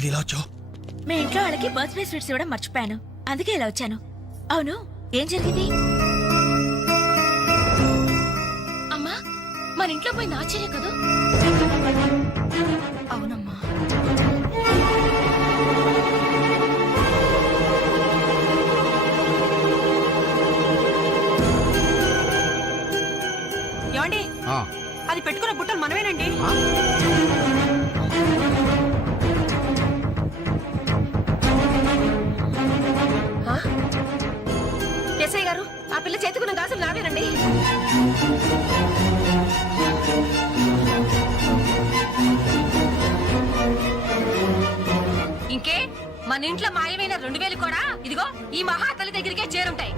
మధ్యలో ఇలా వచ్చావు? మీ ఇంట్లో వాళ్ళకి బర్త్డే స్వీట్స్ ఇవ్వడం మర్చిపోయాను, అందుకే ఇలా వచ్చాను. అవును, ఏం జరిగింది? అమ్మా, మన ఇంట్లో పోయి ఆశ్చర్య కదా. అవునమ్మా. ఏమండి, అది పెట్టుకున్న బుట్టలు మనమేనండి. ఎస్ఐ గారు, ఆ పిల్ల చేతుకున్న గాజులు నావేనండి. ఇంకే, మన ఇంట్లో మాయమైన 2000 కూడా ఇదిగో ఈ మహాతల్లి దగ్గరికే చేరుంటాయి.